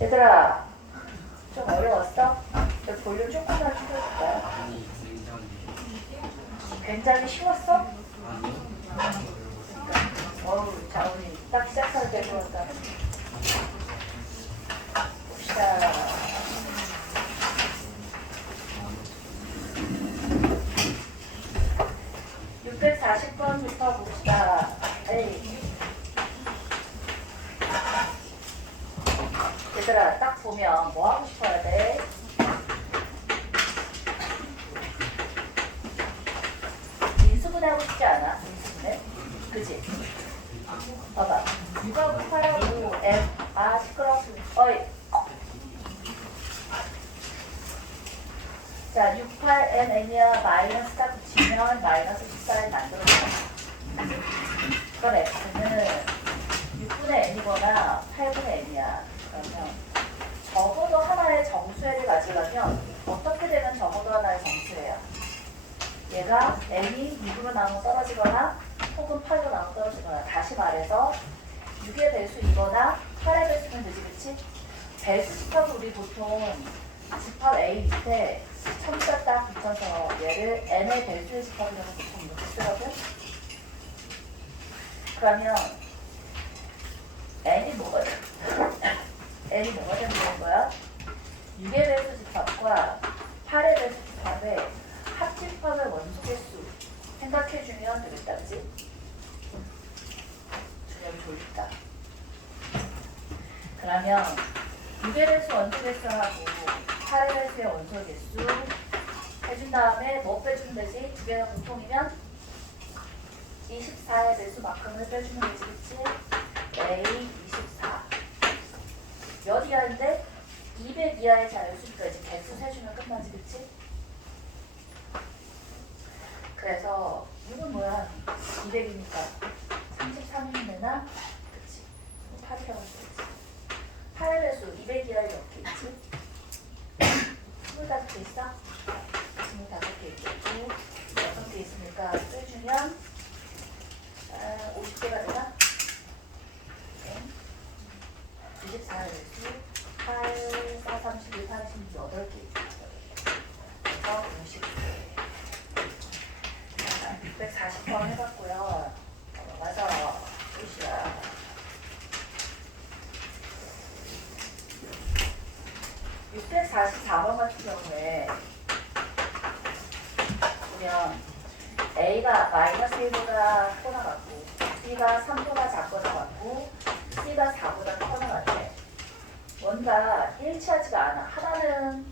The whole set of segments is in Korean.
얘들아 좀 어려웠어? 볼륨 조금만 줄여줄까요? 굉장히 쉬웠어? 어우 자훈이 딱 시작할 때 그런다. 봅시다. (640번부터) 봅시다. 에이. 얘들아 딱 보면 뭐 하고 싶어야 돼? 인수분해하고 싶지 않아? 인수분해? 그치? 봐봐. 6하고 8하고 M 시끄럽습니다. 어이. 자, 6, 8, N, N이야 마이너스 딱 붙이면 마이너스 14를 만들어줘. 그럼 X는 6분의 N이거나 8분의 N이야. 그러면 적어도 하나의 정수해를 가지려면 어떻게 되면 적어도 하나의 정수해야? 얘가 N이 6으로 나누어 떨어지거나 혹은 8로 나누어 떨어지거나, 다시 말해서 6의 배수이거나 8의 배수면 되지, 그치? 배수 집합을 우리 보통 집합 A 밑에 첨자 딱 붙여서 얘를 N의 배수의 집합이라고 보통 이렇게 쓰거든? 그러면 N이 뭐가 돼? N이 뭐가 되는 거야? 6의 배수 집합과 8의 배수 집합의 합집합의 원소 개수 생각해주면 되겠다, 그치? 주면 좋다. 그러면 6의 배수 원소 개수하고 8의 배수의 원소 개수 해준 다음에 뭐 빼주면 되지? 두 개가 공통이면 24의 배수만큼을 빼주면 되지, 그치? A 24 몇 이하인데? 200 이하의 자연수니까 이제 개수 세주면 끝나지, 그치? 그래서 이건 뭐야? 200이니까 33이면 되나? 그치? 8이라고 써야지. 8의 배수 200 이하의 몇 개 있지? 25개 있어? 25개 있겠고 6개 있으니까 빼주면 50개가 되나? 24의 배수 8, 4, 32, 88개 있어. 그래서 50개 640번 해봤고요. 넘어가서 보시라. 644번 같은 경우에 보면 A가 마이너스 1보다 크거나 같고 B가 3보다 작거나 같고 C가 4보다 크거나 같아. 뭔가 일치하지가 않아. 하나는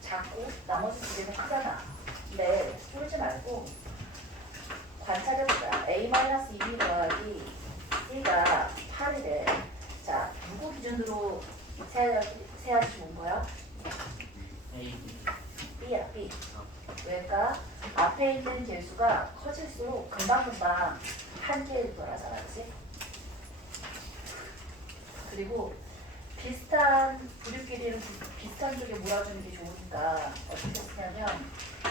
작고 나머지 두 개는 크잖아. 근데 쫄지 말고 관찰해보자. A-2B 더하기 C가 8이래. 자, 누구 기준으로 세야지 좋은 거야? B야, B. 왜일까? 앞에 있는 개수가 커질수록 금방금방 한계일 거라잖아, 그치? 그리고 비슷한 부류끼리는 비슷한 쪽에 몰아주는 게 좋으니까 어떻게 쓰냐면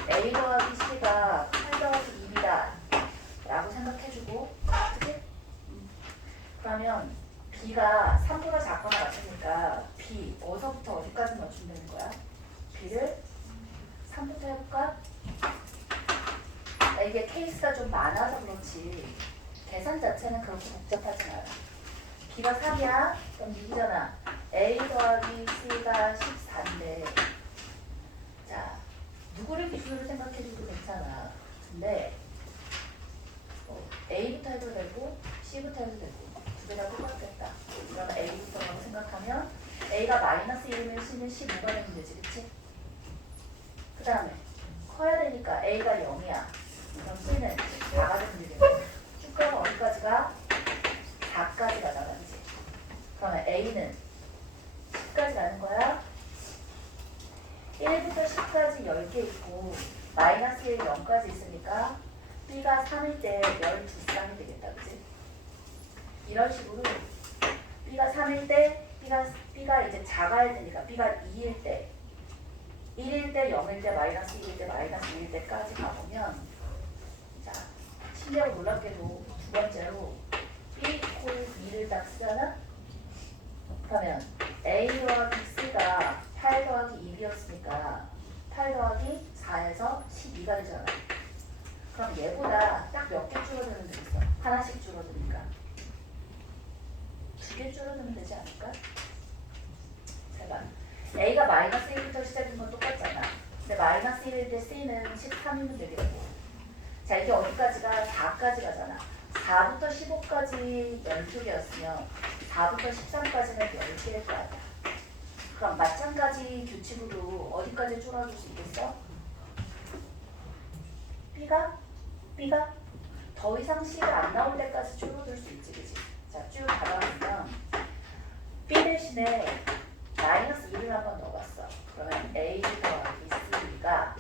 A 더하기 C가 8 더하기 2이다 라고 생각해주고, 그치? 그러면 B가 3보다 작거나 같으니까 B 어디서부터 어디까지 맞추면 되는 거야? B를 3부터 해볼까? 이게 케이스가 좀 많아서 그렇지 계산 자체는 그렇게 복잡하진 않아. B가 3이야? 그럼 6이잖아. A 더하기 C가 14인데 자, 누구를 기준으로 생각해줘도 괜찮아. 근데 A부터 해도 되고 C부터 해도 되고 두 개 다 똑같겠다. 그러면 A부터라고 생각하면 A가 마이너스 1이면 C는 15가 되면 되지, 그치? 그 다음에 커야 되니까 A가 0이야. 그럼 C는 4가 되면 되겠네. 쭉 가면 어디까지가? 4까지 가다가지. 그러면 A는 10까지 가는 거야. 1부터 10까지 10개 있고 마이너스 1, 0까지 있으니까 B가 3일 때 12쌍이 되겠다, 그치? 이런 식으로 B가 3일 때 B가 이제 작아야 되니까 B가 2일 때 1일 때, 0일 때, 마이너스 1일 때, 마이너스 2일 때까지 가보면 자, 신기하고 놀랍게도 두 번째로 B, 콜, B를 딱 쓰잖아? 그러면 A 더하기 C가 8 더하기 2B였으니까 8 더하기 4에서 12가 되잖아. 그럼 얘보다 딱 몇 개 줄어드는 데 있어? 하나씩 줄어드니까 2개 줄어들면 되지 않을까? 제발. A가 마이너스 1부터 시작인 건 똑같잖아. 근데 마이너스 1일 때 C는 13이면 되겠고. 자, 이게 어디까지가? 4까지 가잖아. 4부터 15까지 12개였으면 4부터 13까지는 10개일 거 아니야. 그럼 마찬가지 규칙으로 어디까지 줄어들 수 있겠어? B가 더 이상 C가 안 나올 때까지 줄어들 수 있지, 그치? 자, 쭉 가다보면 B 대신에 마이너스 1을 한번 넣어봤어. 그러면 A 더하기 C가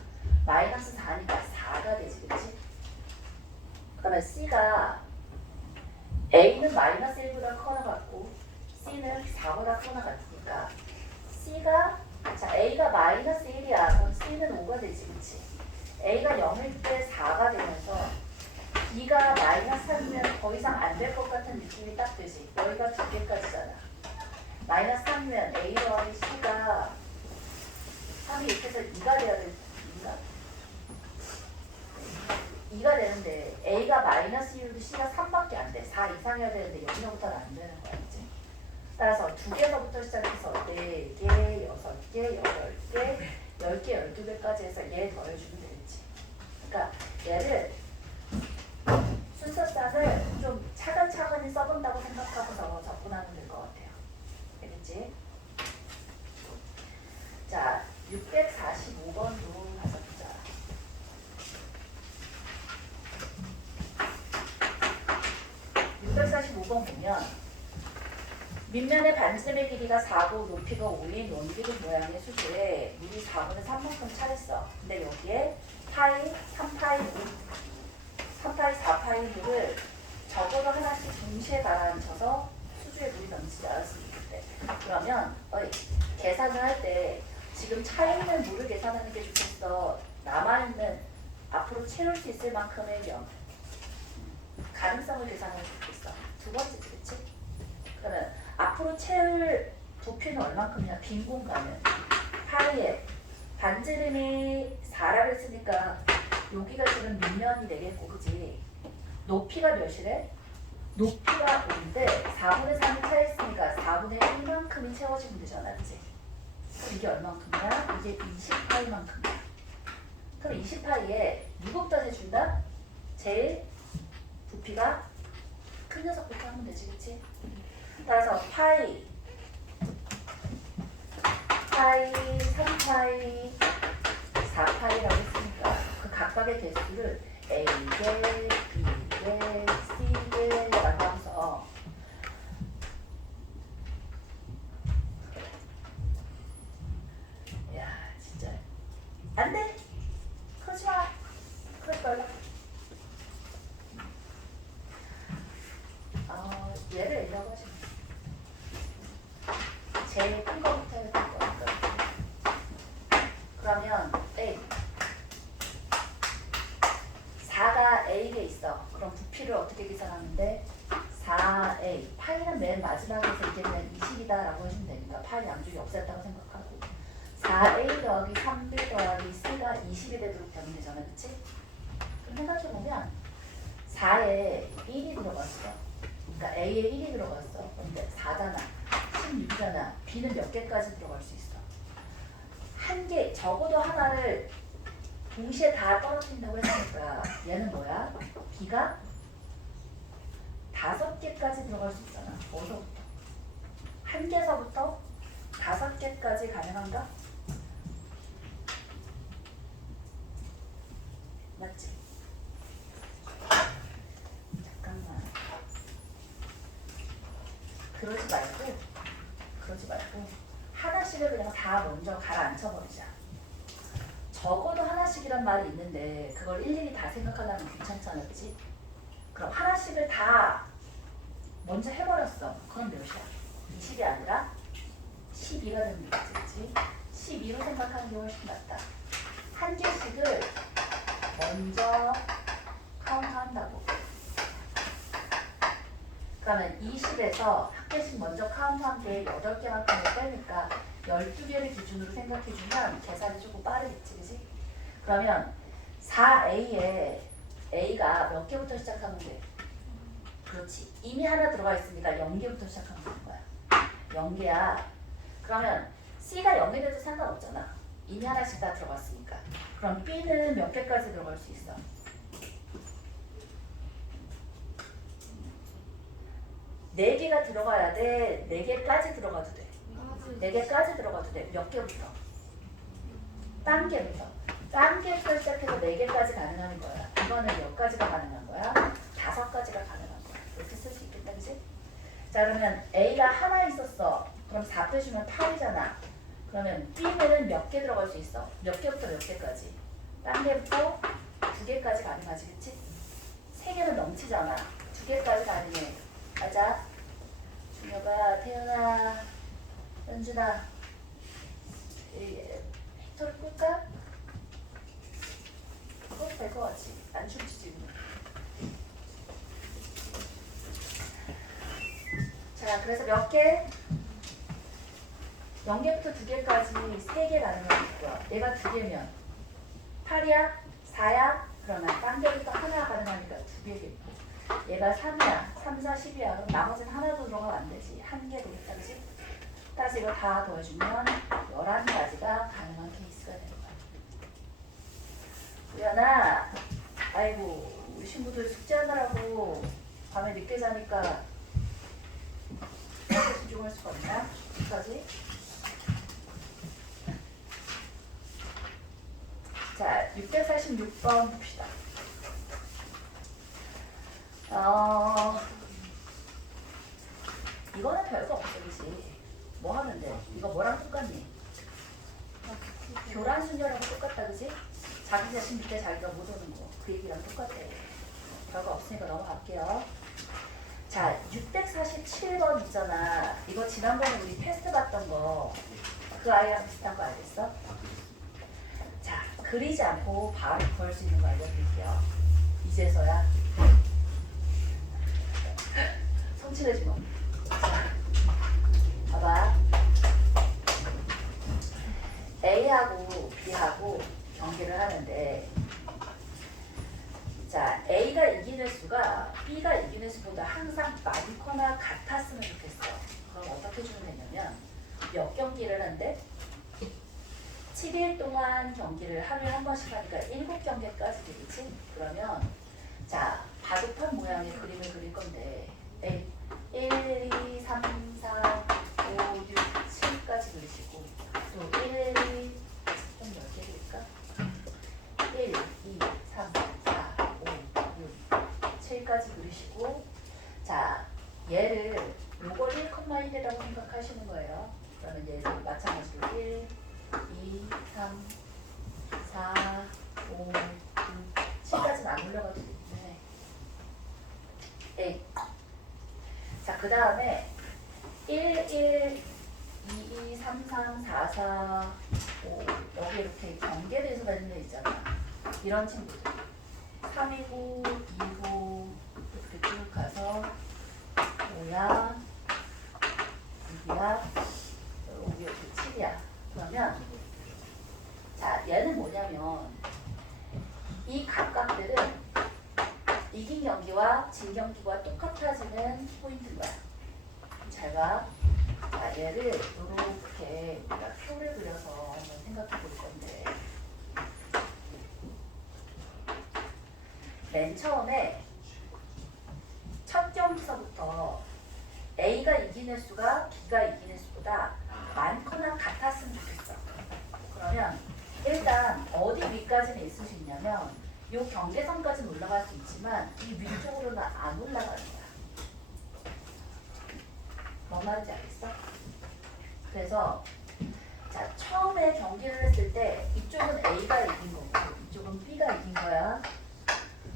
마이너스 4니까 4가 되지, 그치? 그러면 C가 A는 마이너스 1보다 커나 같고 C는 4보다 커나 같으니까 C가, 자, A가 마이너스 1이야. 그럼 C는 5가 되지, 그치? A가 0일 때 4가 되면서 B가 마이너스 3이면 더 이상 안 될 것 같은 느낌이 딱 되지. 여기가 2개까지잖아. 마이너스 3이면 A 더하기 C가 3이 이렇게 해서 2가 돼야 될 2인가? 2가 되는데 A가 마이너스 1도 C가 3밖에 안 돼. 4 이상이어야 되는데 여기서부터는 안 되는 거야, 이제. 따라서 2개서부터 시작해서 4개, 6개, 8개, 10개, 12개까지 해서 얘 더해주면 되겠지. 그러니까 얘를 순서상을 좀 차근차근히 써본다고 생각하고서 접근하면 될 것 같아요. 알겠지? 자, 645번도 가서 보자. 645번 보면 밑면의 반지름의 길이가 4고 높이가 5인 원기둥 모양의 수조에 물이 4분의 3만큼 차있어. 근데 여기에 파이, 3파이, 4파이 물을 적어도 하나씩 동시에 가라앉혀서 수조에 물이 넘치지 않았으면 좋겠대. 그러면 계산을 할 때 지금 차있는 물을 계산하는 게 좋겠어? 남아있는 앞으로 채울 수 있을 만큼의 가능성을 계산하면 좋겠어? 두 번째지, 그치? 그러면 앞으로 채울 부피는 얼만큼이냐? 빈 공간은 파이에 반지름이 4라고 했으니까 여기가 지금 밑면이 되겠고, 그치? 높이가 몇이래? 높이가 5인데 4분의 3이 차있으니까 4분의 1만큼이 채워지면 되잖아, 그치? 그럼 이게 얼만큼이야? 이게 20파이만큼이야. 그럼 20파이에 누구부터 재준다? 제일 부피가 큰 녀석부터 하면 되지, 그치? 따라서 파이, 3파이, 4파이라고 했으니까 그 각각의 개수를 A개, B개, C개라고 하면서 야, 진짜 안 돼! 그러지 마! 그러지 말라. 얘를 읽어보지. 제일 큰 거부터 해야 될 거니까. 그러면 A 4가 A에 있어. 그럼 부피를 어떻게 계산하는데 4A 파이는 맨 마지막에서 이제 그냥 20이다 라고 해주면 되니까 파이 양쪽이 없앴다고 생각하고 4A 더하기 3B 더하기 C가 20이 되도록 되면 되잖아, 그치? 그럼 생각해보면 4에 1이 들어갔어. 그러니까 A에 1이 들어갔어. 근데 4잖아. 16이잖아. B는 몇 개까지 들어갈 수 있어? 한 개, 적어도 하나를 동시에 다 떨어진다고 했으니까 얘는 뭐야? B가 5개까지 들어갈 수 있잖아. 어디서부터? 한 개서부터 5개까지 가능한가? 맞지? 잠깐만. 그러지 말고 하나씩을 그냥 다 먼저 가라앉혀버리자. 적어도 하나씩이란 말이 있는데 그걸 일일이 다 생각하려면 귀찮잖아, 그치? 그럼 하나씩을 다 먼저 해버렸어. 그럼 몇이야? 20이 아니라 12가 되는 거지, 그치? 12로 생각하는 게 훨씬 낫다. 한 개씩을 먼저 카운트한다고. 그러면 20에서 한 개씩 먼저 카운트한 게 8개만큼을 빼니까 12개를 기준으로 생각해주면 계산이 조금 빠르겠지, 그지? 그러면 4A에 A가 몇 개부터 시작하면 돼? 그렇지. 이미 하나 들어가 있으니까 0개부터 시작하면 되는 거야. 0개야. 그러면 C가 0이 돼도 상관없잖아. 이미 하나씩 다 들어갔으니까. 그럼 B는 몇 개까지 들어갈 수 있어? 4개가 들어가야 돼? 4개까지 들어가도 돼? 4개까지 들어가도 돼? 몇 개부터? 딴개부터. 딴개부터 시작해서 4개까지 가능한 거야. 이거는 몇 가지가 가능한 거야? 5가지가 가능한 거야. 이렇게 쓸 수 있겠다, 그치? 자, 그러면 A가 하나 있었어. 그럼 4 빼주면 8이잖아. 그러면 B는 몇 개 들어갈 수 있어? 몇 개부터 몇 개까지? 딴개부터 2개까지 가능하지, 그치? 3개는 넘치잖아. 2개까지 가능해. 맞아? 준혁아, 태연아, 연준아, 벡터를 끌까? 그것도 될 것 같지? 안 춤지 지금. 자, 그래서 몇 개? 0개부터 2개까지 3개 가능하고요. 얘가 2개면 8이야? 4야? 그러면 딴 개부터 하나 가능하니까 2개겠고. 얘가 3이야. 3, 4, 10이야. 그럼 나머지는 하나도 들어가면 안 되지. 1개 되겠다, 그치? 따라서 이거 다 더해주면 11가지가 가능한 케이스가 되는 거야. 우연아, 아이고, 우리 친구들 숙제하느라고 밤에 늦게 자니까 집중할 수가 없나? 어떡하지? 자, 646번 봅시다. 이거는 별거 없어, 그치? 뭐 하면 돼? 이거 뭐랑 똑같니? 교란 순열하고 똑같다, 그치? 자기 자신 밑에 자기가 못 오는 거. 그 얘기랑 똑같아. 별거 없으니까 넘어갈게요. 자, 647번 있잖아. 이거 지난번에 우리 테스트 봤던 거. 그 아이랑 비슷한 거 알겠어? 자, 그리지 않고 바로 구할 수 있는 거 알려드릴게요. 이제서야. 성취되지 뭐. 봐봐. A하고 B하고 경기를 하는데, 자, A가 이기는 수가 B가 이기는 수보다 항상 많거나 같았으면 좋겠어. 그럼 어떻게 주면 되냐면, 몇 경기를 한대? 7일 동안 경기를 하루에 한 번씩 하니까 7경기까지 되겠지? 그러면 자, 바둑판 모양의 그림을 그릴 건데 1, 2, 3, 4, 5, 6, 7까지 그리시고 또 1, 2, 좀 넓게 그릴까? 1, 2, 3, 4, 5, 6, 7까지 그리시고 자, 얘를 요걸 1,1이라고 생각하시는 거예요. 그러면 얘를 마찬가지로 1, 2, 3, 4, 5, 6, 7까지는 안 올라가도 되겠네. 8. 자, 그 다음에 1, 1, 2, 2, 3, 3, 4, 4, 5 여기 이렇게 경계돼서 있는 애 있잖아. 이런 친구들 3이고 2고 이렇게 쭉 가서 5야 6이야 여기 이렇게 7이야. 그러면 자, 얘는 뭐냐면 이 각각들은 이긴 경기와 진 경기와 똑같아지는 포인트인 거야. 잘 봐. 자, 얘를 이렇게 우리가 표를 그려서 한번 생각해 볼 건데 맨 처음에 첫 경기서부터 A가 이기는 수가 B가 이기는 수보다 많거나 같았으면 좋겠어. 그러면 일단 어디 위까지는 있을 수 있냐면 이 경계선까지는 올라갈 수 있지만 이 위쪽으로는 안 올라가는 거야. 뭔 말인지 알겠어? 그래서 자, 처음에 경기를 했을 때 이쪽은 A가 이긴 거고 이쪽은 B가 이긴 거야.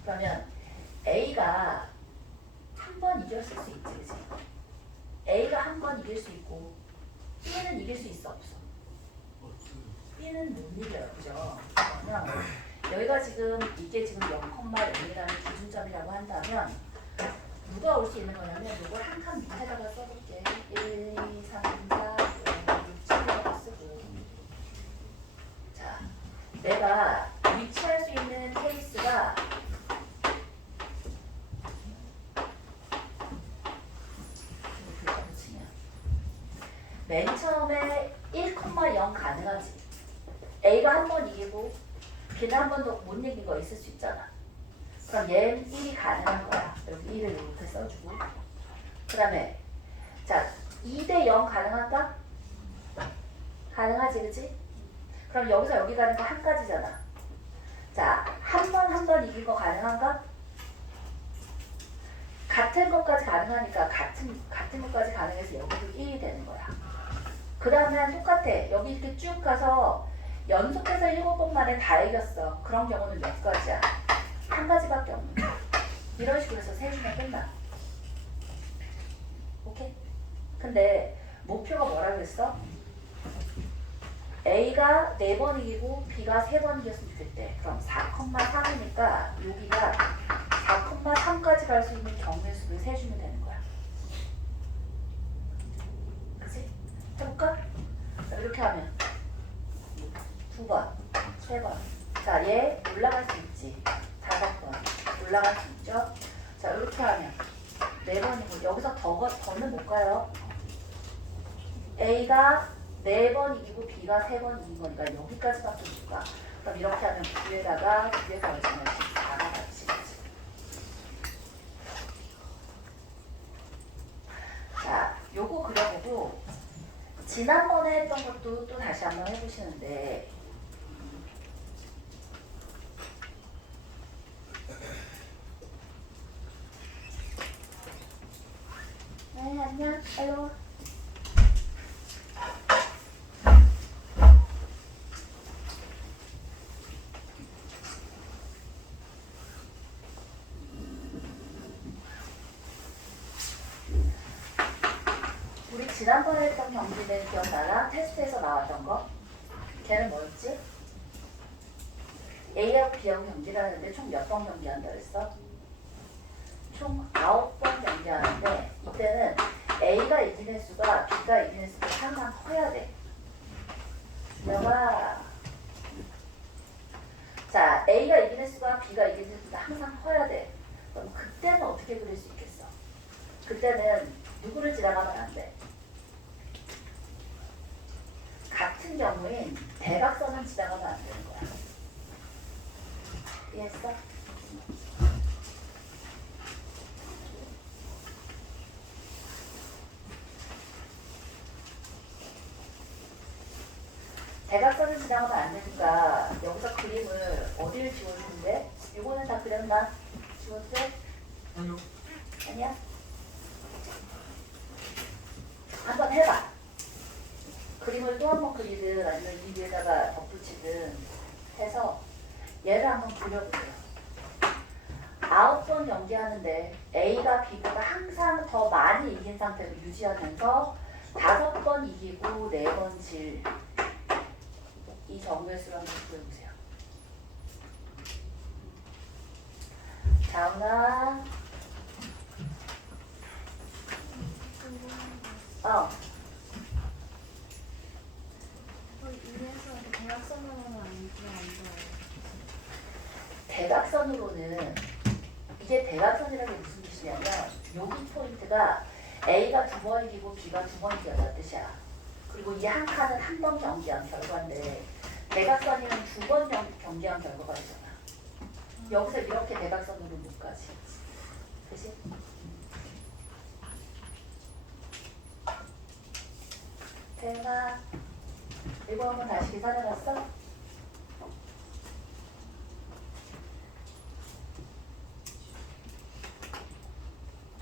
그러면 A가 한 번 이겼을 수 있지, 그치? A가 한 번 이길 수 있고 B는 이길 수 있어, 없어? B는 못 이겨요, 그죠? 그러면 여기가 지금 이게 지금 0,0이라는 기준점이라고 한다면 누가 올 수 있는 거냐면 이걸 한 칸 밑에다가 써볼게. 1, 2, 3, 4, 5, 6, 7이라고 쓰고. 자, 내가 위치할 수 있는 케이스가 맨 처음에 1,0 가능하지. A가 한 번 이기고 B는 한 번도 못 이긴 거 있을 수 있잖아. 그럼 얘는 1이 가능한 거야. 여기 1을 이렇게 써주고. 그 다음에 자 2대 0 가능할까? 가능하지, 그치? 그럼 여기서 여기 가는 거 한 가지잖아. 자, 한 번 이긴 거 가능한가? 같은 것까지 가능하니까 같은 것까지 가능해서 여기도 1이 되는 거야. 그 다음에 똑같아. 여기 이렇게 쭉 가서 연속해서 7번 만에 다 이겼어. 그런 경우는 몇 가지야? 한 가지밖에 없는 거야. 이런 식으로 해서 세주면 끝나. 오케이? 근데 목표가 뭐라 그랬어? A가 4번 이기고 B가 3번 이겼으면 좋겠대. 그럼 4,3이니까 여기가 4,3까지 갈 수 있는 경우의 수를 세주면 되는 거야. 그치? 해볼까? 자, 이렇게 하면 2번, 3번. 자, 얘 올라갈 수 있지. 5번 올라갈 수 있죠. 자, 이렇게 하면 4번이고 여기서 더는 못 가요. A가 4번 이기고 B가 3번 이긴 거니까 여기까지밖에 못 가. 그럼 이렇게 하면 9에다가 9에 더해지면 14가 같이 가지. 자, 요거 그려보고 지난번에 했던 것도 또 다시 한번 해보시는데 네, 안녕. 빨리 와. 우리 지난번에 했던 경기는 기억나나? 테스트에서 나왔던 거? 걔는 뭐였지? A하고 B하고 경기를 하는데 총 몇 번 경기한다 그랬어? 총 9번 경기하는데 이때는 A가 이기는 수가 B가 이기는 수가 항상 커야 돼. 내가 자 A가 이기는 수가 B가 이기는 수가 항상 커야 돼. 그럼 그때는 어떻게 그릴 수 있겠어? 그때는 누구를 지나가면 안 돼? 같은 경우엔 대각선은 지나가면 안 되는 거야. 이해했어? 대각선을 지나가면 안 되니까 여기서 그림을 어디를 지워주는데? 이거는 다 그렸나? 지워도 돼? 아니요. 아니야? 한번 해봐. 그림을 또 한 번 그리든 아니면 이 위에다가 덧붙이든 해서 얘를 한번 그려보세요. 9번 연기하는데 A가 B보다 항상 더 많이 이긴 상태로 유지하면서 5번 이기고 4번 질 이 정도의 수를 한번 그려보세요. 자은아 이래서 대각선으로는 안 돼요. 대각선으로는 이게 대각선이라는 게 무슨 뜻이냐면 여기 포인트가 A가 2번 이기고 B가 2번 이겼다는 뜻이야. 그리고 이 한 칸은 한 번 경기한 결과인데 대각선이면 2번 경기한 결과가 있잖아. 여기서 이렇게 대각선으로 못 가지. 그치? 대나 이거 한번 다시 계산해봤어?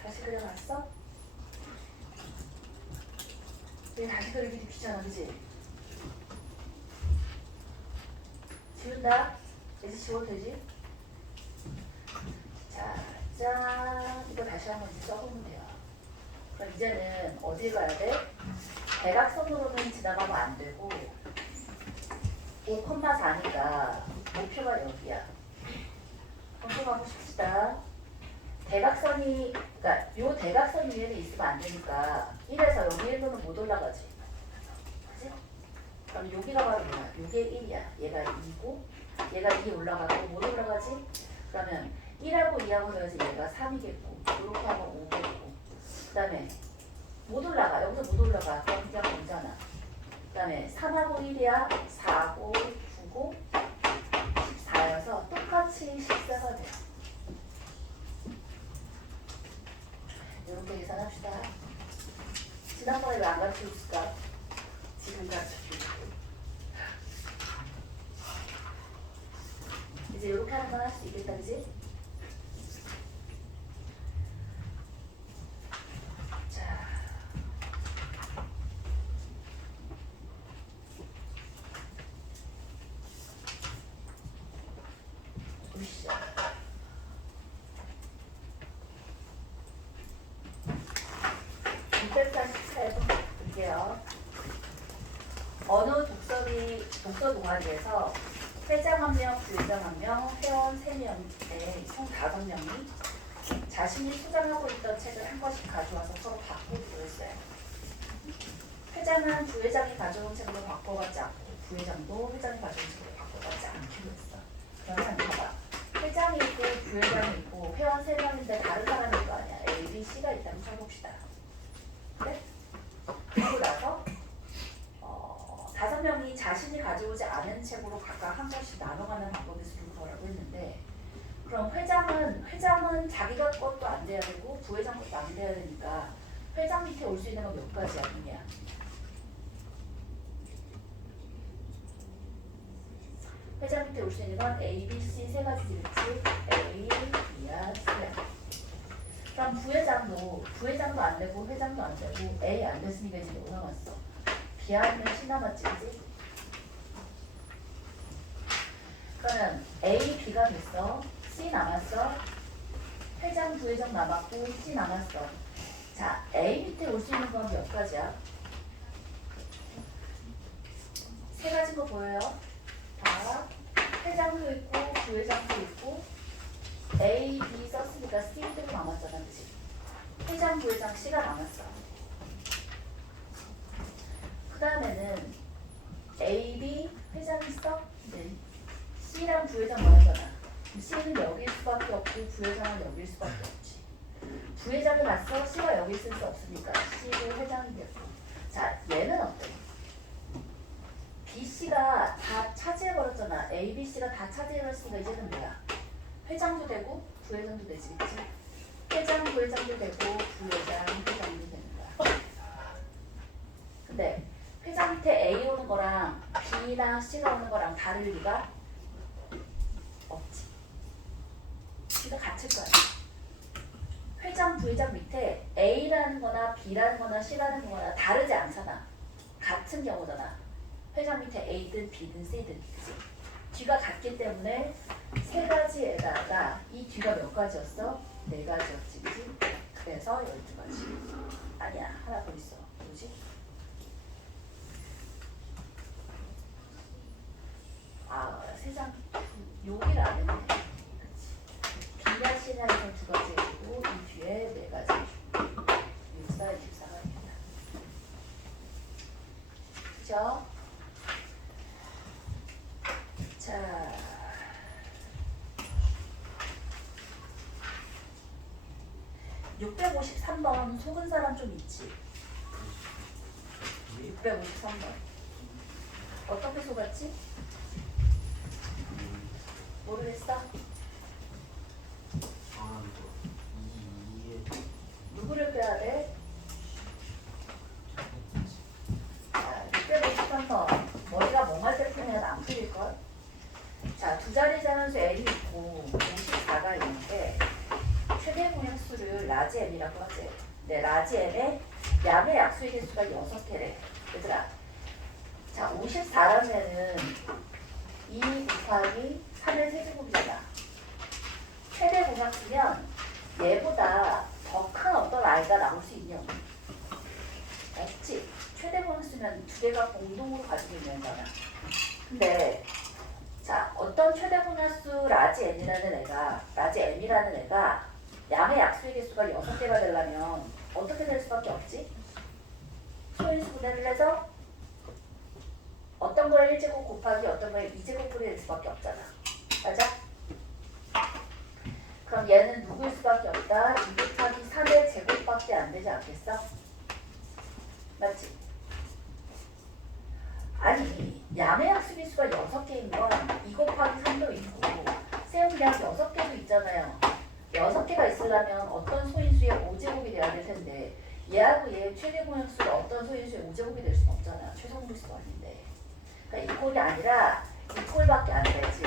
다시 그려놨어? 이거 다시 그리기 귀찮아, 그치? 지운다? 이제 지워도 되지? 자, 짠! 이거 다시 한번 이제 써보면 돼요. 그럼 이제는 어딜 가야 돼? 대각선으로는 지나가면 안 되고 5,4니까 목표가 여기야. 검토하고 싶시다. 대각선이, 그러니까 요 대각선 위에는 있으면 안 되니까 1에서 여기 1로는 못 올라가지. 그지? 그럼 여기가 바로 뭐야? 요게 1이야. 얘가 2고 얘가 2 올라가고 못 올라가지? 그러면 1하고 2하고 더해서 얘가 3이겠고 이렇게 하면 5겠고 그 다음에 못 올라가. 여기서 못 올라가. 그럼 그냥 오잖아. 그 다음에 3하고 1이야. 4고 9고 14여서 똑같이 14가 돼요. 이렇게 계산합시다. 지난번에 왜 안 가르쳐줬을까? 지금 가르쳐주고. 이제 이렇게 하는 건 할 수 있겠다, 그지? 자. 보시죠. 244번 볼게요. 어느 독서 동아리에서 회장 1명, 부회장 1명, 회원 3명에 총 5명이 자신이 소장하고 있던 책을 한 권씩 가져와서 서로 바꾸기로 했어요. 회장은 부회장이 가져온 책으로 바꿔가지 않고 부회장도 회장이 가져온 책으로 바꿔가지 않기로 했어. 그러면 봐봐. 회장이 있고 부회장이 있고 회원 3명인데 다른 사람일 거 아니야. A, B, C가 있다고 쳐봅시다. 그래? 그리고 나서 5명이 자신이 가져오지 않은 책으로 각각 한 권씩 나눠가는 방법을 쓰는 거라고 했는데 그럼 회장은 자기가 것도 안 돼야 되고 부회장 것도 안 돼야 되니까 회장 밑에 올 수 있는 건 몇 가지 아니냐? 회장 밑에 올 수 있는 건 A, B, C 3가지겠지? A, B야, C야. 그럼 부회장도 안 되고 회장도 안 되고 A 안 됐으니까 이제 뭐 남았어? B 아니면 C 남았지, 그지? 그러면 A, B가 됐어. C 남았어. 회장, 부회장 남았고 C 남았어. 자, A 밑에 올 수 있는 건 몇 가지야? 3가지인 거 보여요? 다 회장도 있고 부회장도 있고 A, B 썼으니까 C도 남았잖아, 그치? 회장, 부회장, C가 남았어. 그 다음에는 A, B 회장 있어? 네. C랑 부회장 남았잖아. C는 여기일 수밖에 없고 부회장은 여기일 수밖에 없지. 부회장이 났어? C가 여기 있을 수 없으니까 C도 회장이 됐고. 자, 얘는 어때? B, C가 다 차지해버렸잖아. A, B, C가 다 차지해버렸으니까 이제는 뭐야? 회장도 되고 부회장도 되지, 그치? 회장, 부회장도 되고 부회장, 회장도 되는 거야. 근데 회장 밑에 A 오는 거랑 B나 C가 오는 거랑 다를 리가 없지. B가 같을 거야. 회장, 부회장 밑에 A라는 거나 B라는 거나 C라는 거나 다르지 않잖아. 같은 경우잖아. 회장 밑에 A든 B든 C든, 그치? 뒤가 같기 때문에 3가지에다가 이 뒤가 몇 가지였어? 4가지였지, 그치? 그래서 12가지. 아니야, 하나 더 있어. 뭐지? 세장 여기를 안 했네. 그치? B나 C나 해서 2가지이고 이 뒤에 4가지. 64, 24가 있다. 그죠? 자, 653번 속은 사람 좀 있지? 653번 어떻게 속았지? 모르겠어? 누구를 빼야 돼? 자, 653번 머리가 멍할 때 풀면 안 풀릴걸? 자, 두 자리 자연수 N이 있고 54가 있는데 최대 공약수를 라지 N이라고 하지. 네, 라지 N의 양의 약수의 개수가 6개래. 얘들아, 자, 54라는 애는 2 곱하기 3의 세제곱이잖아. 최대 공약수면 얘보다 더 큰 어떤 아이가 나올 수 있냐? 없지. 최대 공약수면 두 개가 공동으로 가지고 있는 거잖아. 근데 자, 어떤 최대 공약수 라지 N이라는 애가, 라지 M이라는 애가 양의 약수의 개수가 6개가 되려면 어떻게 될 수밖에 없지? 소인수 분해를 해서 어떤 거에 1제곱 곱하기 어떤 거에 2제곱분이 될 수밖에 없잖아. 맞아? 그럼 얘는 누구일 수밖에 없다? 2 곱하기 3의 제곱밖에 안 되지 않겠어? 맞지? 아니 양의 약수비수가 6개인 건 2 곱하기 3도 있고 쌤 그냥 6개도 있잖아요. 6개가 있으려면 어떤 소인수의 5제곱이 돼야 될 텐데 얘하고 얘 최대 공약수가 어떤 소인수의 5제곱이 될 수는 없잖아. 최성분수가 아닌데. 그러니까 이꼴이 아니라 이꼴밖에 안 되지.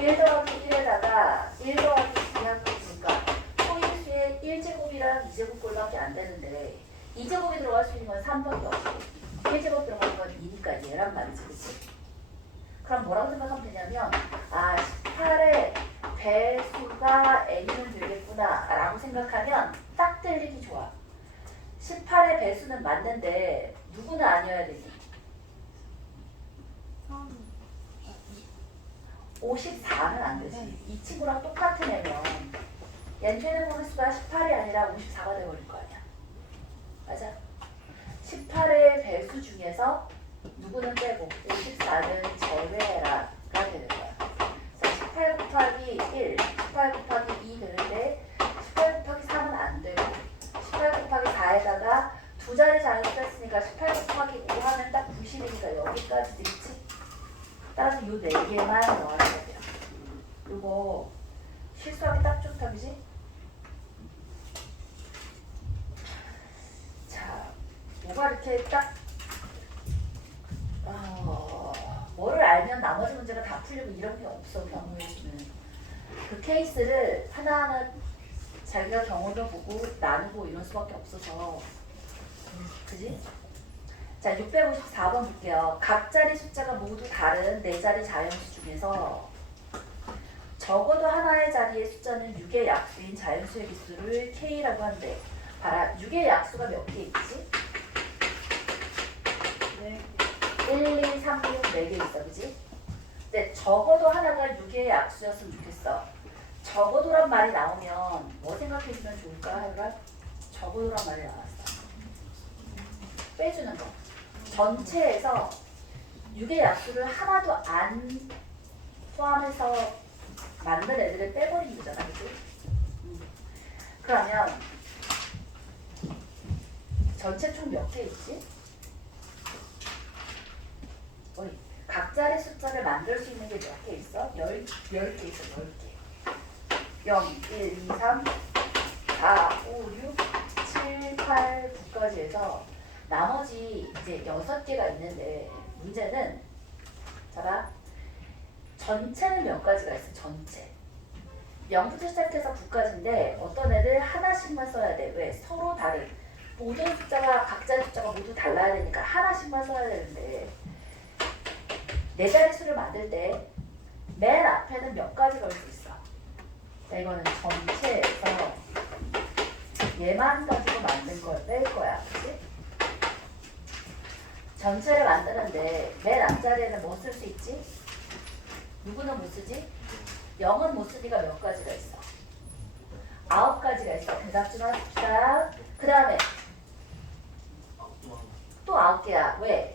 1 더하기 1에다가 1 더하기 2하고 있으니까 소인수의 1제곱이랑 2제곱 꼴밖에 안 되는데 2제곱이 들어갈 수 있는 건 3밖에 없고 1제곱 들어가는 건 2니까 얘란 말이지. 그치? 그럼 뭐라고 생각하면 되냐면 18의 배수가 n이면 되겠구나 라고 생각하면 딱 들리기 좋아. 18의 배수는 맞는데 누구는 아니어야 되니? 54는 안 되지. 이 친구랑 똑같은 애면 얘는 최대 공약수가 18이 아니라 54가 돼버릴 거 아니야. 맞아? 18의 배수 중에서 누구는 빼고 54는 제외라가 되는 거야. 18 곱하기 1, 18 곱하기 2 되는데 18 곱하기 3은 안 되고 18 곱하기 4에다가 두 자리 자연수 뺐으니까 18 곱하기 5 하면 딱 90이니까 여기까지 되겠지? 따라서 요 4개만 넣어야 돼요. 이거 실수하기 딱 좋다, 그지? 자, 뭐가 이렇게 딱 뭐를 알면 나머지 문제가 다 풀리고 이런 게 없어. 경우에는 그 케이스를 하나하나 자기가 경험을 보고 나누고 이런 수밖에 없어서 그지? 자 654번 볼게요. 각 자리 숫자가 모두 다른 4자리 자연수 중에서 적어도 하나의 자리의 숫자는 6의 약수인 자연수의 개수를 K라고 한대. 봐라 6의 약수가 몇 개 있지? 1, 2, 3, 6, 4개 있어, 그지? 근데 적어도 하나가 6의 약수였으면 좋겠어. 적어도란 말이 나오면 뭐 생각해주면 좋을까, 하여간? 적어도란 말이 나왔어. 빼주는 거. 전체에서 6의 약수를 하나도 안 포함해서 만든 애들을 빼버리는 거잖아, 그지? 그러면 전체 총 몇 개 있지? 각 자리 숫자를 만들 수 있는 게 몇 개 있어? 10개 있어, 10개. 0, 1, 2, 3, 4, 5, 6, 7, 8, 9까지 해서 나머지 이제 6개가 있는데 문제는 자봐. 전체는 몇 가지가 있어, 전체. 0부터 시작해서 9까지인데 어떤 애들 하나씩만 써야 돼. 왜? 서로 다른. 모든 숫자가, 각자의 숫자가 모두 달라야 되니까 하나씩만 써야 되는데 4자리 수를 만들 때 맨 앞에는 몇 가지 걸 수 있어. 자, 이거는 전체에서 얘만 가지고 만든 걸 뺄 거야. 그치? 전체를 만드는데 맨 앞자리에는 뭐 쓸 수 있지? 누구는 못 쓰지? 0은 못 쓰니까 몇 가지가 있어? 9가지가 있어. 대답 좀 합시다. 그 다음에 또 9개야. 왜?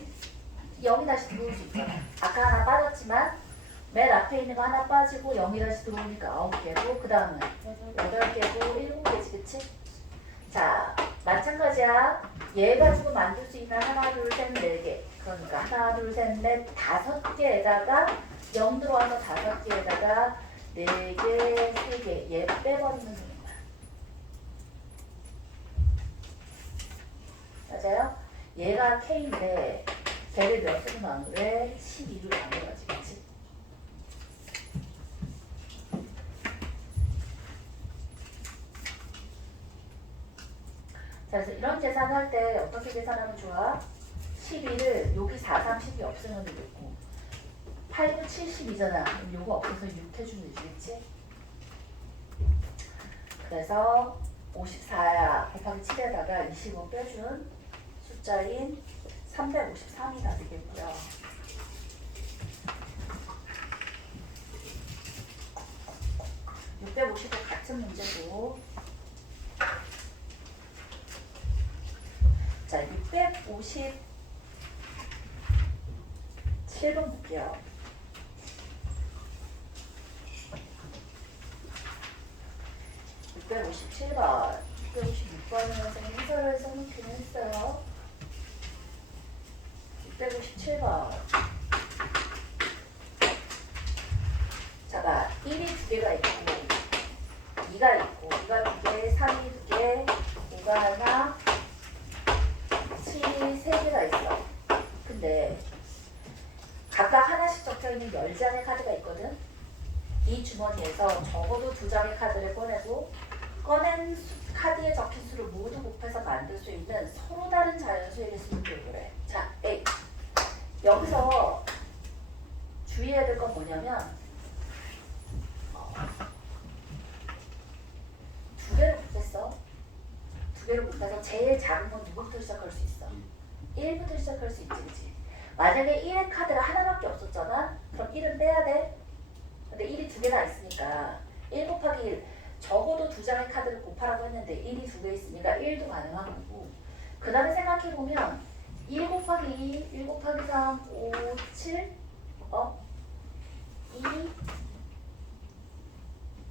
0이 다시 들어올 수 있잖아. 아까 하나 빠졌지만 맨 앞에 있는 거 하나 빠지고 0이 다시 들어오니까 9개고 그 다음은 8개고 7개지. 그치? 자, 마찬가지야. 얘 가지고 만들 수 있는 하나, 둘, 셋, 4개. 그러니까 하나, 둘, 셋, 넷, 5개에다가 0 들어와서 5개에다가 4개, 3개. 얘 빼버리면 되는 거야. 맞아요? 얘가 K인데 걔를 몇으로 나누래? 12로 나눠가지. 그치? 자, 그래서 이런 계산할 때 어떻게 계산하면 좋아? 12를 여기 4, 3, 10이 없으면 되겠고 8, 9, 72잖아. 그럼 요거 없어서 6 해주면 되겠지? 그래서 54야 곱하기 7에다가 25 빼준 숫자인 353이가 되겠고요. 655 같은 문제고 657번 볼게요. 657번, 656번은 선생님 해설을 써놓기는 했어요. 657번. 자가 1이 두 개가 있고 2가 있고 2가 두 개, 3이 두 개, 5가 하나, 7이 세 개가 있어. 근데 각각 하나씩 적혀있는 10장의 카드가 있거든. 이 주머니에서 적어도 2장의 카드를 꺼내고 꺼낸 카드에 적힌 수를 모두 곱해서 만들 수 있는 서로 다른 자연수의 개수를 표기해. 자, A. 여기서 주의해야 될 건 뭐냐면 두 개를 곱했어. 두 개를 곱해서 제일 작은 건 누구부터 시작할 수 있어? 1부터 시작할 수 있지, 그치? 만약에 1의 카드가 하나밖에 없었잖아? 그럼 1은 빼야 돼. 근데 1이 두 개나 있으니까 1 곱하기 1 적어도 2장의 카드를 곱하라고 했는데 1이 두 개 있으니까 1도 가능한 거고 그 다음에 생각해보면 1 곱하기 2, 1 곱하기 3, 5, 7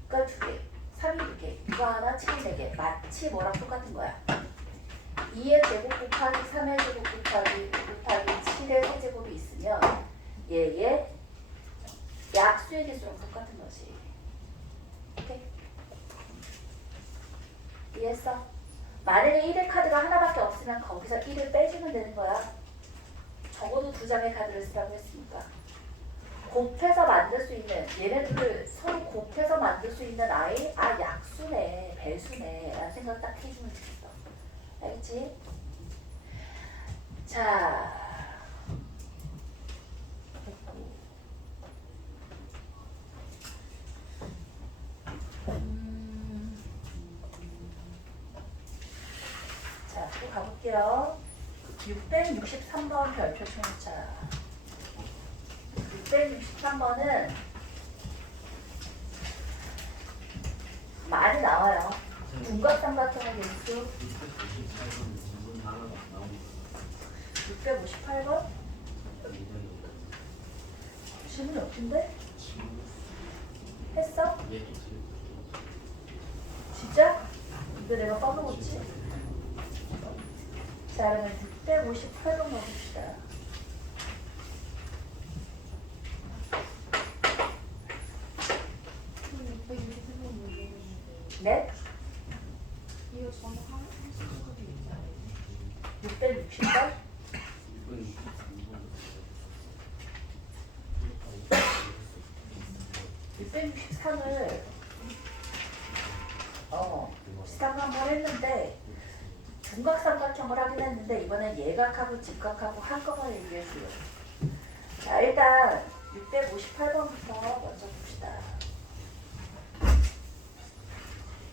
2가 두 개, 3이 두 개, 2가 하나, 7이 네 개. 마치 뭐랑 똑같은 거야. 2의 제곱 곱하기 3의 제곱 곱하기 7의 세제곱이 있으면 얘의 약수의 개수랑 똑같은 거지. 오케이? 이해했어? 만약에 1의 카드가 하나밖에 없으면 거기서 1을 빼주면 되는 거야. 적어도 2장의 카드를 쓰라고 했으니까. 곱해서 만들 수 있는 얘네들을 서로 곱해서 만들 수 있는 아이 약수네 배수네 라는 생각 딱 해주면 되겠어. 알겠지? 자 자, 또 가볼게요. 663번 별표 총차. 663번은 많이 나와요. 둔각삼각형의 개수 658번? 질문이 없던데? 했어? 진짜? 이거 내가 까먹었지? 자, 그러면 658번 가봅시다. 네? 이거 전에 하신 적이 있잖아요. 660번? 663을 시작을 한번 했는데 둔각삼각형을 하긴 했는데 이번엔 예각하고 직각하고 한꺼번에 얘기해줘요. 자, 일단 658번부터 먼저 봅시다.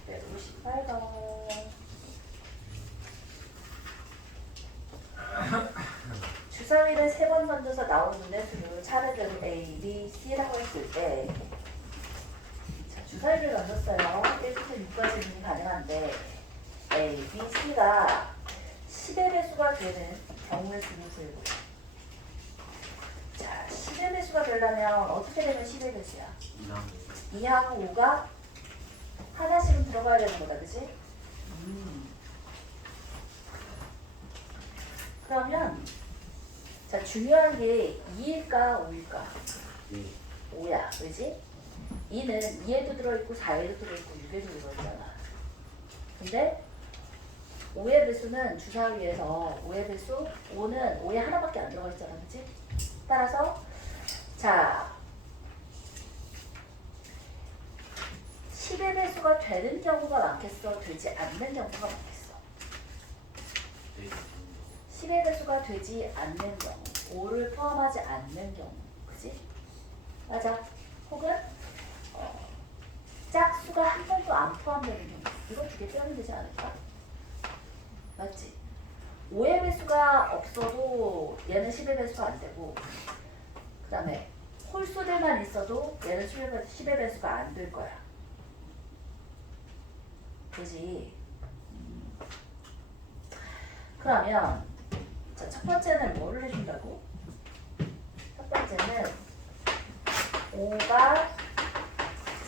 658번 주사위를 3번 던져서 나온 눈의 수를 차례대로 A, B, C라고 했을 때 자, 주사위를 던졌어요. 1부터 6까지 질문이 가능한데 A, B, C가 10의 배수가 되는 경우의 수를 세고 자, 10의 배수가 되려면 어떻게 되면 10의 배수야? 2하고 5가 하나씩은 들어가야 되는 거다, 그치? 그러면 자, 중요한 게 2일까 5일까? 5야, 그지? 2는 2에도 들어있고 4에도 들어있고 6에도 들어있잖아. 근데 5의 배수는 주사위에서 5의 배수 5는 5에 하나밖에 안 들어가 있잖아, 그치? 따라서 자 10의 배수가 되는 경우가 많겠어? 되지 않는 경우가 많겠어? 10의 배수가 되지 않는 경우 5를 포함하지 않는 경우 그치? 맞아. 혹은 짝수가 한 번도 안 포함되는 경우 이거 두 개 빼면 되지 않을까? 맞지? 5의 배수가 없어도 얘는 10의 배수가 안 되고 그 다음에 홀수들만 있어도 얘는 10의 배수가 안 될 거야. 그지? 그러면 자, 첫 번째는 뭐를 해준다고? 첫 번째는 5가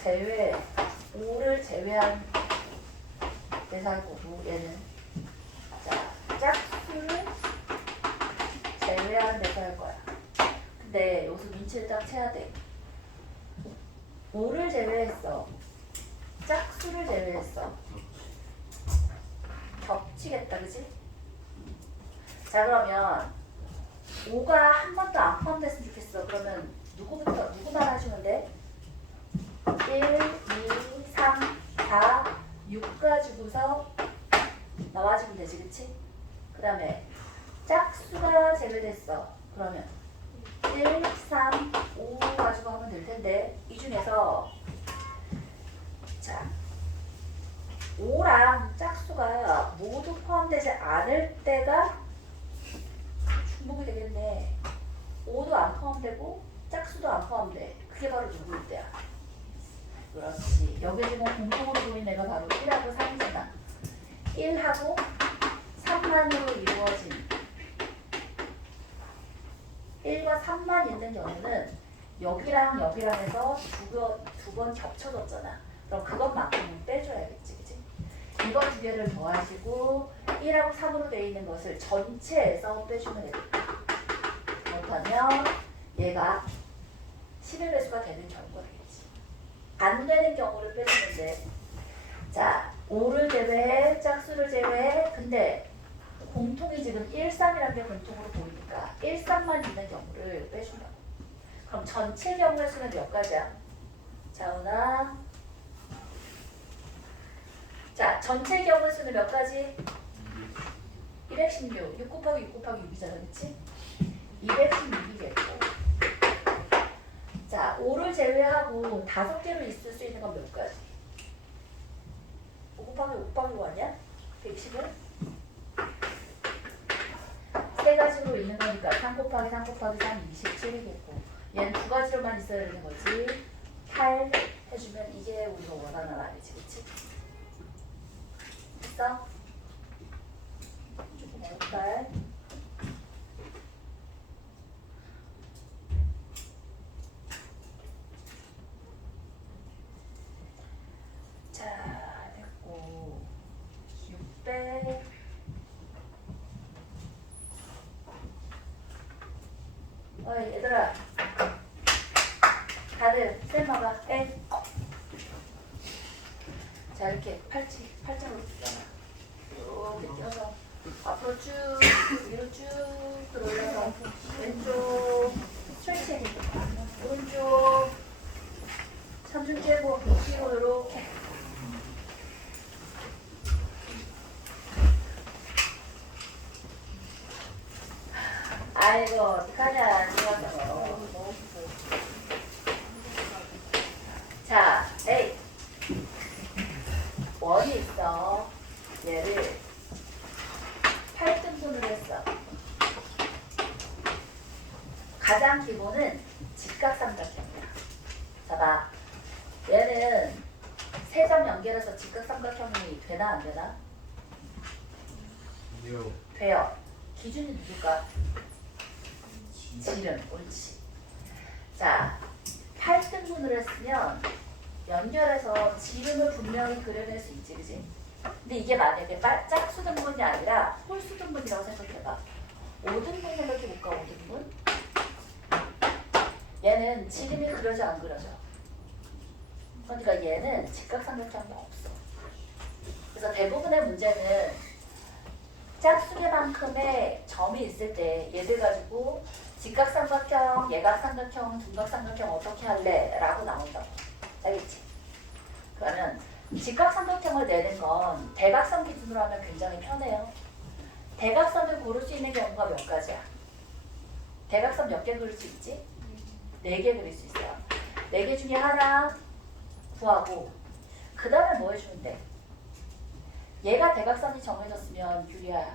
제외, 5를 제외한 대사할 거고, 얘는. 자, 짝수를 제외한 대사할 거야. 근데 여기서 민치를 딱 채야 돼. 5를 제외했어. 짝수를 제외했어. 겹치겠다, 그지? 자, 그러면 5가 한 번도 안 포함됐으면 좋겠어. 그러면 누구만 하시면 돼? 1, 2, 3, 4, 6 가지고서 나와주면 되지, 그치? 그 다음에 짝수가 제외됐어. 그러면 1, 3, 5 가지고 하면 될 텐데 이 중에서 자 5랑 짝수가 모두 포함되지 않을 때가 중복이 되겠네. 5도 안 포함되고 짝수도 안 포함돼. 그게 바로 누구일 때야? 그렇지. 여기 지금 공통으로 보이는 애가 바로 1하고 3이잖아. 1하고 3만으로 이루어진 1과 3만 있는 경우는 여기랑 여기랑 해서 두 번 겹쳐졌잖아. 그럼 그것만큼은 빼줘야겠지, 그치? 이거 두 개를 더하시고 1하고 3으로 되어 있는 것을 전체에서 빼주면 되겠다. 그렇다면 얘가 11배수가 되는 경우가 되겠지. 안 되는 경우를 빼주는데 자, 5를 제외해, 짝수를 제외해. 근데 공통이 지금 1, 3이라는 게 공통으로 보이니까 1, 3만 있는 경우를 빼준다고. 그럼 전체 경우의 수는 몇 가지야? 자은아. 자, 전체 경우의 수는 몇 가지? 216. 6 곱하기 6 곱하기 6이잖아, 그치? 216이겠고. 자, 5를 제외하고 5개로 있을 수 있는 건 몇 가지? 5 곱하기 5 곱하기 5 아니야? 115? 세 가지로 있는 거니까 3 곱하기 3 곱하기 3 27이겠고 얘는 두 가지로만 있어야 되는 거지. 8 해주면 이게 우리가 원하는 아이지, 그치? 됐어? 조금 어렵다. 자, 됐고 600 어이 얘들아 다들 쌤 봐봐. 에. 자 이렇게 팔짱으로 뛰어나. 이렇게 뛰어서 앞으로 쭉 위로 쭉 들어올려서 왼쪽 스트레칭 오른쪽 삼중 째고 뒤로 이렇게 아이고 어떡하냐 좋았어. 자, 에이 원이 있어. 얘를 8등분을 했어. 가장 기본은 직각삼각형이야. 자, 봐. 얘는 세 점 연결해서 직각삼각형이 되나 안 되나? 돼요. 기준이 누굴까? 지름, 옳지. 자, 8등분을 했으면 연결해서 지름을 분명히 그려낼 수 있지, 그지? 근데 이게 만약에 짝수등분이 아니라 홀수등분이라고 생각해봐. 5등분 생각해볼까, 5등분? 얘는 지름이 그려져 안 그려져? 그러니까 얘는 직각삼각형이 없어. 그래서 대부분의 문제는 짝수개만큼의 점이 있을 때 얘들 가지고 직각삼각형, 예각삼각형, 둔각삼각형 어떻게 할래? 라고 나온다고. 알겠지? 그러면 직각삼각형을 내는 건 대각선 기준으로 하면 굉장히 편해요. 대각선을 고를 수 있는 경우가 몇 가지야? 대각선 몇 개 그릴 수 있지? 4개 그릴 수 있어요. 4개 중에 하나 구하고 그 다음에 뭐 해주면 돼? 얘가 대각선이 정해졌으면 유리야.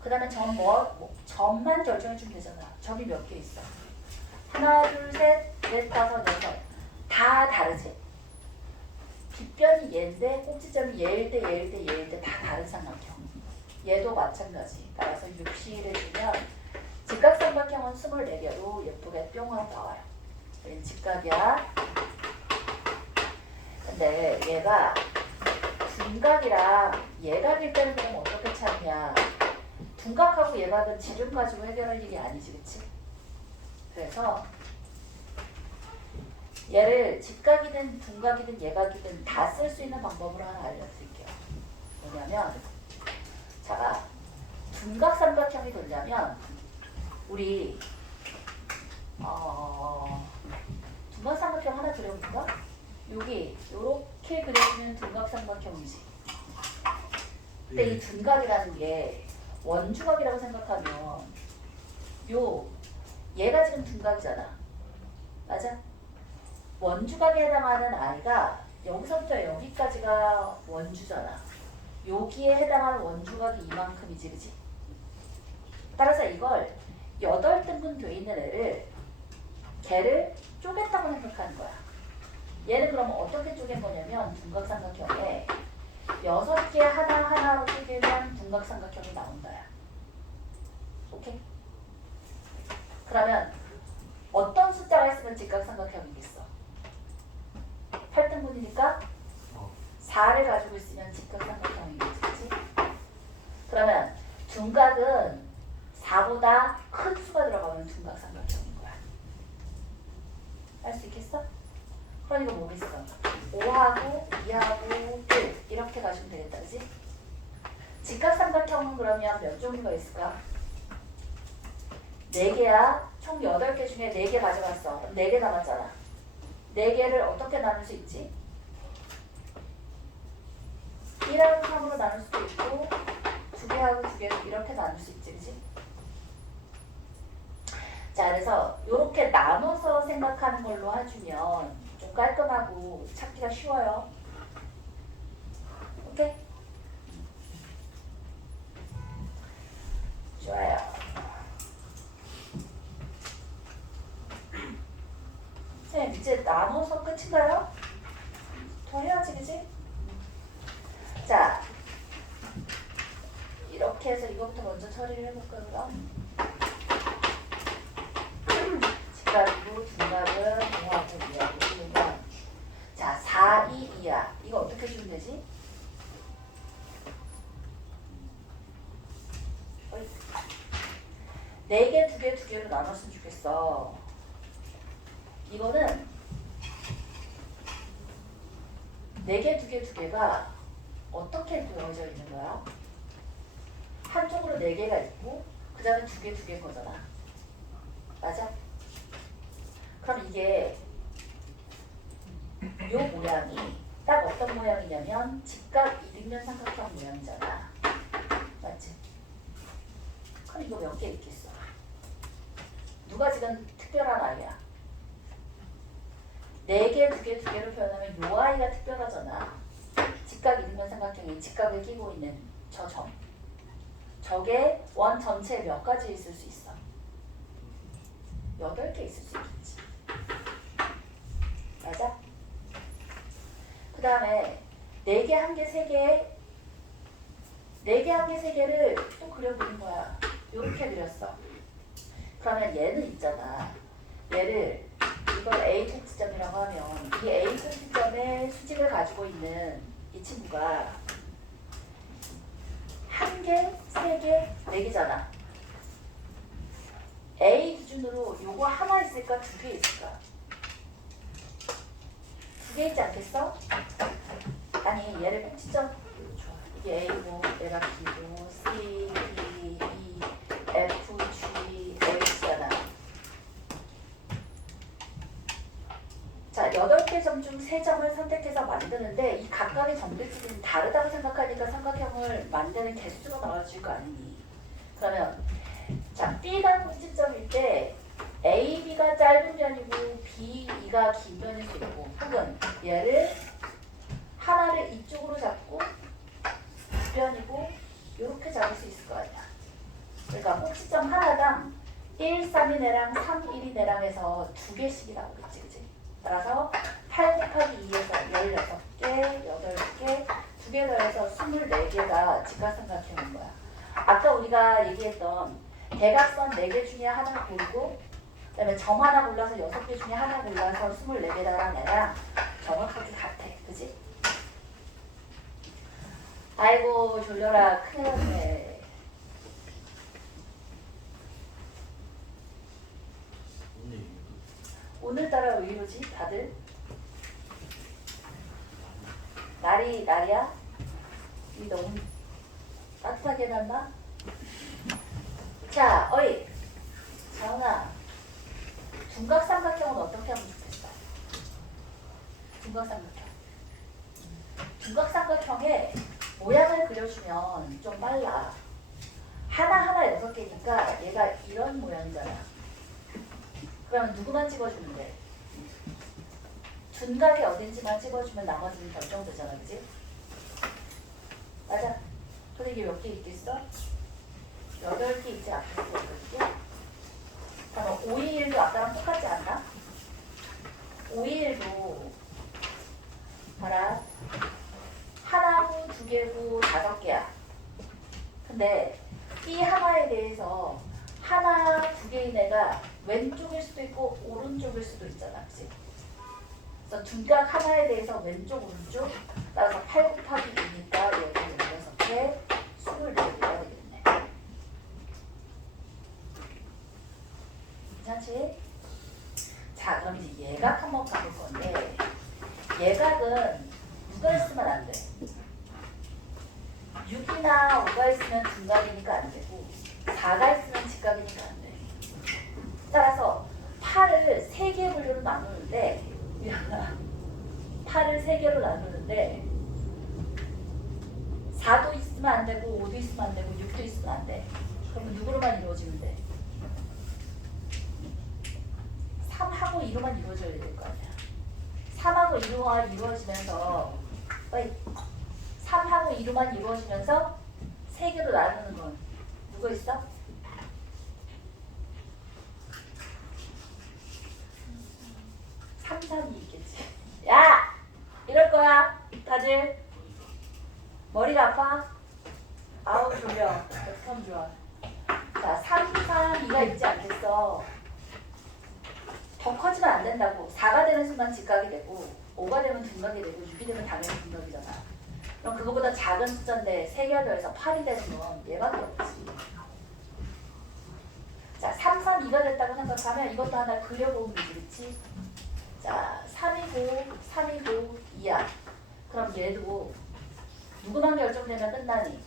그 다음에 점만 결정해주면 되잖아. 점이 몇 개 있어? 하나, 둘, 셋, 넷, 다섯, 여섯. 다 다르지? 빗변이 얘인데 꼭지점이 얘일 때 다 다른 삼각형. 얘도 마찬가지. 따라서 60을 주면 직각삼각형은 24개로 예쁘게 뿅 하고 나와요. 얘는 직각이야. 근데 얘가 둔각이랑 예각일 때는 그럼 어떻게 찾냐. 둔각하고 예각은 지름 가지고 해결할 일이 아니지, 그치? 그래서 얘를 직각이든 둔각이든 예각이든 다 쓸 수 있는 방법으로 하나 알려드릴게요. 뭐냐면, 자, 둔각 삼각형이 되려면 우리 둔각 삼각형 하나 그려볼까? 여기 요렇게 그려주면 둔각 삼각형이지. 근데 이 둔각이라는 게 원주각이라고 생각하면 얘가 지금 둔각이잖아. 맞아? 원주각에 해당하는 아이가 여기서부터 여기까지가 원주잖아. 여기에 해당하는 원주각이 이만큼이지, 그지? 따라서 이걸 8등분 돼 있는 애를 걔를 쪼갰다고 생각하는 거야. 얘는 그러면 어떻게 쪼갠 거냐면 둔각삼각형에 6개 하나하나로 쪼개면 둔각삼각형이 나온다. 오케이? 그러면 어떤 숫자가 있으면 직각삼각형이겠어? 8등분이니까 4를 가지고 있으면 직각삼각형이겠지, 그치? 그러면 둔각은 4보다 큰 수가 들어가면 둔각삼각형인 거야. 할 수 있겠어? 그러니까 뭐겠어? 5하고 2하고 1 이렇게 가시면 되겠다, 그치? 직각삼각형은 그러면 몇 종류가 있을까? 4개야. 총 8개 중에 4개 가져갔어. 그럼 4개 남았잖아. 4개를 어떻게 나눌 수 있지? 1하고 3으로 나눌 수도 있고 2개하고 2개로 이렇게 나눌 수 있지, 그치? 자, 그래서 이렇게 나눠서 생각하는 걸로 해주면 좀 깔끔하고 찾기가 쉬워요. 오케이? 좋아요. 선생님, 이제 나눠서 끝인가요? 더 해야지, 그치? 자, 이렇게 해서 이거부터 먼저 처리를 해볼까요, 그럼? 직각이고 둔각은 5하고 2하고 1이면 자, 4, 2, 2야. 이거 어떻게 주면 되지? 어이. 4개, 2개, 2개로 나눴으면 좋겠어. 이거는 4개, 2개, 2개가 어떻게 되어져 있는 거야? 한쪽으로 4개가 있고 그 다음에 2개, 2개인 거잖아. 맞아? 그럼 이게 요 모양이 딱 어떤 모양이냐면 직각 이등변 삼각형 모양이잖아. 맞지? 그럼 이거 몇 개 있겠어? 누가 지금 특별한 아이야? 4개, 2개, 2개로 표현하면 요 아이가 특별하잖아. 직각 이등변 삼각형이 직각을 끼고 있는 저 점. 저게 원 전체에 몇 가지 있을 수 있어? 8개 있을 수 있겠지. 맞아? 그 다음에 4개, 1개, 3개 4개, 1개, 3개를 또 그려보는 거야. 요렇게 그렸어. 그러면 얘는 있잖아. 얘를 이걸 A 꼭지점이라고 하면 이 A 꼭지점의 수직을 가지고 있는 이 친구가 1개, 3개, 4개잖아. A 기준으로 요거 하나 있을까? 2개 있을까? 2개 있지 않겠어? 아니 얘를 꼭지점 이게 A고 얘가 B고 C, D, E, F, G, H잖아. 자, 8개 점 중 3점을 선택해서 만드는데 이 각각의 점들 지금 다르다고 생각하니까 삼각형을 만드는 개수가 나와줄 거 아니니. 그러면 자, B가 꼭지점일 때 A, B가 짧은 편이고 B, E가 긴 편일 수 있고 혹은 얘를 하나를 이쪽으로 잡고 두 편이고 이렇게 잡을 수 있을 거 아니야. 그러니까 꼭지점 하나당 1, 3이 내랑 3, 1이 내랑 해서 2개씩이 나오겠지, 그치? 따라서 8 곱하기 2에서 16개, 8개, 2개 더해서 24개가 직각삼각형인 거야. 아까 우리가 얘기했던 대각선 4개 중에 하나 고르고 그다음에 점 하나 골라서 6개 중에 하나 골라서 24개다랑 애랑 정확하게 같아. 그지? 아이고 졸려라. 큰일 났네. 오늘따라 왜 이러지 다들? 날이야? 이 너무 따뜻하게 났나? 자, 어이 자은아, 둔각삼각형은 어떻게 하면 좋겠어? 둔각삼각형의 모양을 그려주면 좀 빨라. 하나하나 6개니까 얘가 이런 모양이잖아. 그러면 누구만 찍어주면 돼? 둔각이 어딘지만 찍어주면 나머지는 결정되잖아, 그지? 맞아. 근데 이게 몇 개 있겠어? 8개 있지 않겠어, 8개? 그러면 521도 아까랑 똑같지 않나? 521도 봐라. 하나고 2개고 5개야. 근데 이 하나에 대해서 하나, 2개인 애가 왼쪽일 수도 있고 오른쪽일 수도 있잖아, 그치? 그래서 둔각 하나에 대해서 왼쪽, 오른쪽 따라서 8 곱하기 2니까 얘가 16개, 24개가 되겠네. 괜찮지? 자, 그럼 이제 예각 한번 가볼 건데 예각은 누가 있으면 안 돼? 6이나 5가 있으면 둔각이니까 안 되고 4가 있으면 직각이니까 안 돼. 따라서 8을 3개의 분류로 나누는데 8을 3개로 나누는데 4도 있으면 안 되고 5도 있으면 안 되고 6도 있으면 안 돼. 그러면 누구로만 이루어지면 돼? 3하고 2로만 이루어져야 될 거 아니야. 3하고 2로만 이루어지면서 3하고 2로만 이루어지면서 3개로 나누는 건 누구 있어? 3, 3이 있겠지. 야! 이럴 거야. 다들 머리가 아파? 아우 졸려. 어떻게 하면 좋아. 자, 3, 3, 2가 있지 않겠어. 더 커지면 안 된다고. 4가 되는 순간 직각이 되고 5가 되면 둔각이 되고 6이 되면 당연히 둔각이잖아. 그럼 그거보다 작은 숫자인데 3개가 더해서 8이 되는 건 얘밖에 없지. 자, 3, 3, 2가 됐다고 생각하면 이것도 하나 그려보면 되지, 그치? 자, 3이고 3이고 2야. 그럼 얘도 누구만 결정되면 끝나니?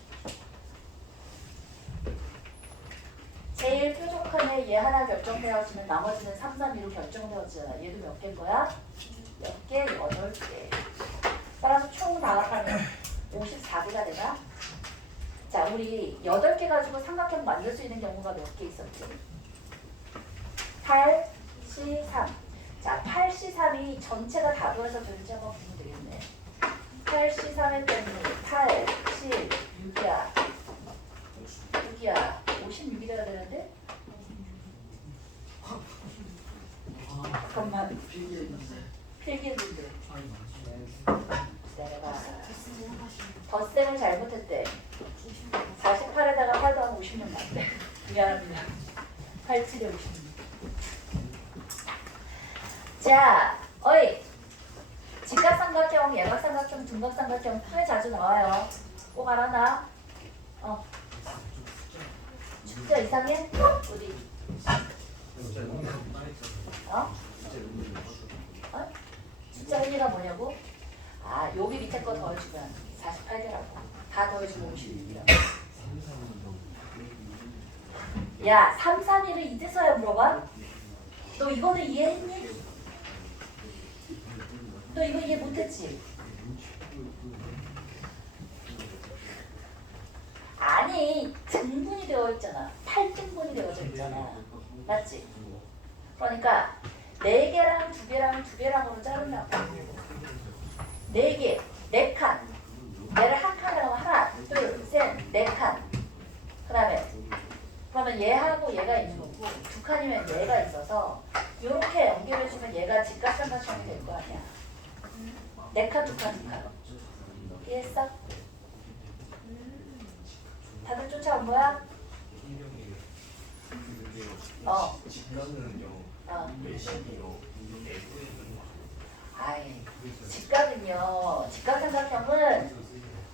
제일 뾰족한 애 얘 하나 결정되어지면 나머지는 3, 3, 2로 결정되어지잖아. 얘도 몇 개인 거야? 몇 개? 8개. 따라서 총 다 합하면 54개가 되나? 자, 우리 8개 가지고 삼각형 만들 수 있는 경우가 몇 개 있었지? 8, C, 3. 자, 8, C, 3이 전체가 다 더해서 되는지 한번 보면 되겠네. 8, C, 3의 때문에 8, 7, 6이야. 6이야. 56이 돼야 되는데? 잠깐만. 필기했는데. 내가 덧셈을 잘못했대. 48에다가 8 더하면 56 맞대. 미안합니다. 87에 56. 자, 어이. 직각삼각형, 예각삼각형, 둔각삼각형 꽤 자주 나와요. 꼭 알아놔. 숫자 이상해? 어디? 숫자 의미가 뭐냐고? 아, 여기 밑에 거 더해주면 48개라고. 다 더해주면 56이라고. 야, 3, 3, 1을 이제서야 물어봐? 너 이거는 이해했니? 너 이거 이해 못했지? 아니, 등분이 되어 있잖아. 8등분이 되어져 있잖아. 맞지? 그러니까 4개랑 2개랑 2개랑으로 자른다고. 4개, 4칸. 얘를 한 칸에 하면 하나, 둘, 셋, 4칸. 그 다음에 그러면 얘하고 얘가 있는 거고 2칸이면 얘가 있어서 이렇게 연결해주면 얘가 직각삼각형이 될 거 아니야. 4칸, 2칸, 2칸. 이해했어? 다들 쫓아온 거야? 어. 직각은요 외심이요 내부에는 아이, 직각은요. 직각삼각형은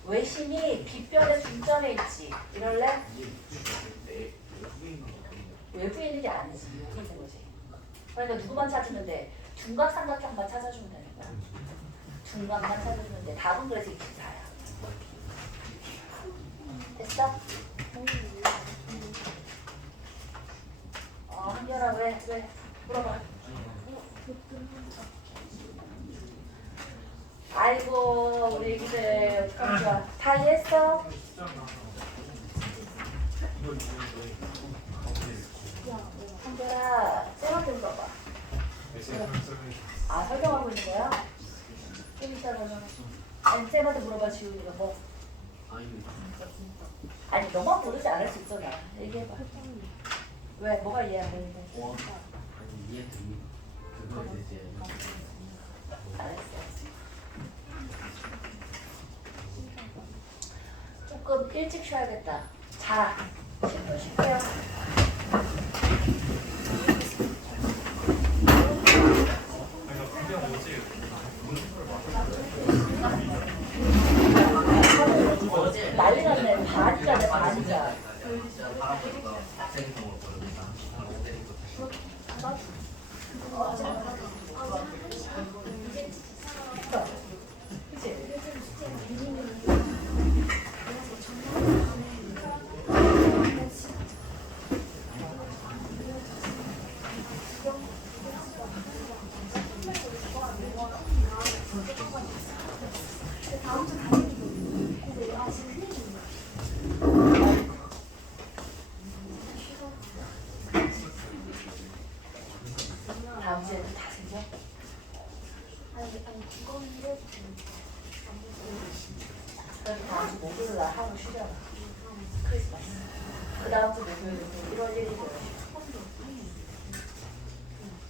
외심이 빗변의 중점에 있지. 이럴래? 내 외부에 있는 거거든요. 외부에 있는 게 아니지. 여기 있는 거지. 그러니까 누구만 찾으면 돼? 중각삼각형만 찾아주면 되는 거야. 중각만 찾아주면 돼. 답은 그래서 24야. 됐어? 한결아 왜? 물어봐. 아이고 우리 애기들 어떡하면 좋아. 다 이해했어? 한결아 쌤한테 물어봐. 아 설명하고 있는 거야? 좀 이따가는 아니 쌤한테 물어봐. 지훈이가 뭐? 아니 너만 모르지 않을 수 있잖아. 얘기해봐. 왜? 뭐가 이해 안 되는데? 아니 이해 됩니다. 그거 이제 알았어. 조금 일찍 쉬어야겠다. 자, 10분 쉴게요. 난리 났네. 반이잖아, 반이자. 학생성을 모릅니다. 그치? 다음 주에는 다 생겨? 그럼 다음 주 목요일 날 하루 쉬잖아. 크리스마스. 그 다음 주 목요일은 1월 1일이에요.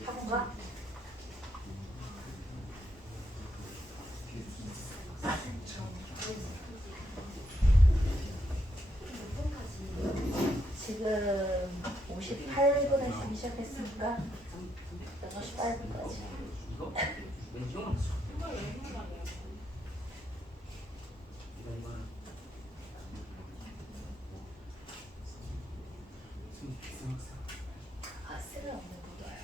학원 가? 지금 58분에 쉬기 시작했으니까 6시 8분까지. 이거? 왜 이거만 써? 이런 거는 아, 쓸데없는 거야.